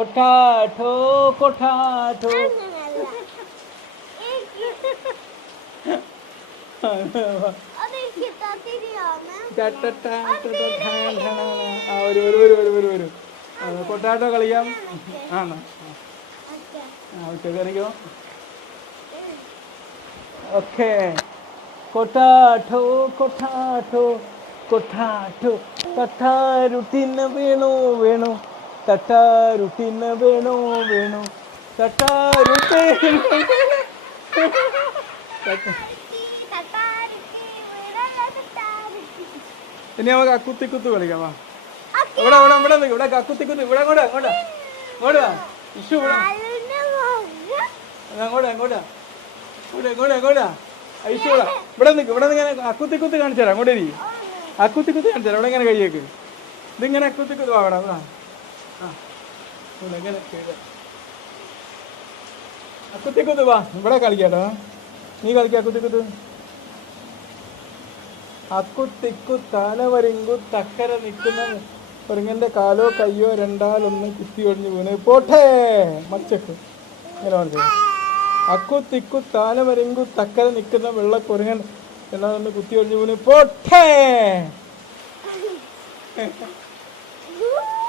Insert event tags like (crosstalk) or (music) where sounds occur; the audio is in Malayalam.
കൊട്ടാഠോ കൊട്ടാഠോ ചട്ടട്ടാ ടട്ടാ ഠാൻ ഠാനാ. ആ ഒരു ഒരു ഒരു ഒരു ഒരു ഒരു ആ, കൊട്ടാട്ടോ കളിക്കാം ആണോ ആ ഓക്കെ കറിക്കോ ഓക്കെ കൊട്ടാഠോ കൊട്ടാഠോ കൊട്ടാഠോ തട്ടാരുട്ടിന് വേണോ വേണോ തട്ടാരുട്ടിന് വേണോ വേണോ? തട്ടാരുട്ടി ഇനി നമുക്ക് അക്കുത്തി കുത്ത് കളിക്കാം വാ. ഇവിടെ ഇവിടെ ഇവിടെ. ഇവിടെ അക്കുത്തി കുത്ത് ഇവിടെ അങ്ങോട്ട് അങ്ങോട്ട്. അങ്ങോട്ട് ഇഷു ഇവിടെ. അങ്ങോട്ട് അങ്ങോട്ട് ഇവിടെ അങ്ങോട്ട് അങ്ങോട്ടാ ഐഷു ഇവിടെ. ഇവിടെ നിൽക്ക് ഇവിടെ ഇങ്ങനെ അക്കുത്തി കുത്ത് കാണിച്ചു തരാം. അങ്ങോട്ട് അക്കുത്തി കുത്ത് കാണിച്ചു തരാം. ഇവിടെ ഇങ്ങനെ കഴിയേക്ക് ഇതിങ്ങനെ അക്കുത്തി കുത്ത് വാ. ഇങ്ങനെ ചെയ്ത്. വാ ഇവിടെ കളിക്കാട്ടോ. നീ കളിക്കാ അക്കുത്തി കുത്ത് അക്കുത്തിക്കു തലവരിങ്കു തക്കര നിൽക്കുന്ന കുരങ്ങന്റെ കാലോ കയ്യോ രണ്ടാലൊന്ന് കുത്തി ഒടിഞ്ഞു വീണ്. പോട്ടെ മച്ചക്ക് ഇങ്ങനെ പറഞ്ഞു അക്കു തിക്കു തക്കര നിൽക്കുന്ന വെള്ള കുരങ്ങൻ രണ്ടാലൊന്ന് കുത്തി ഒടിഞ്ഞു വീണ്. പോട്ടെ. (laughs)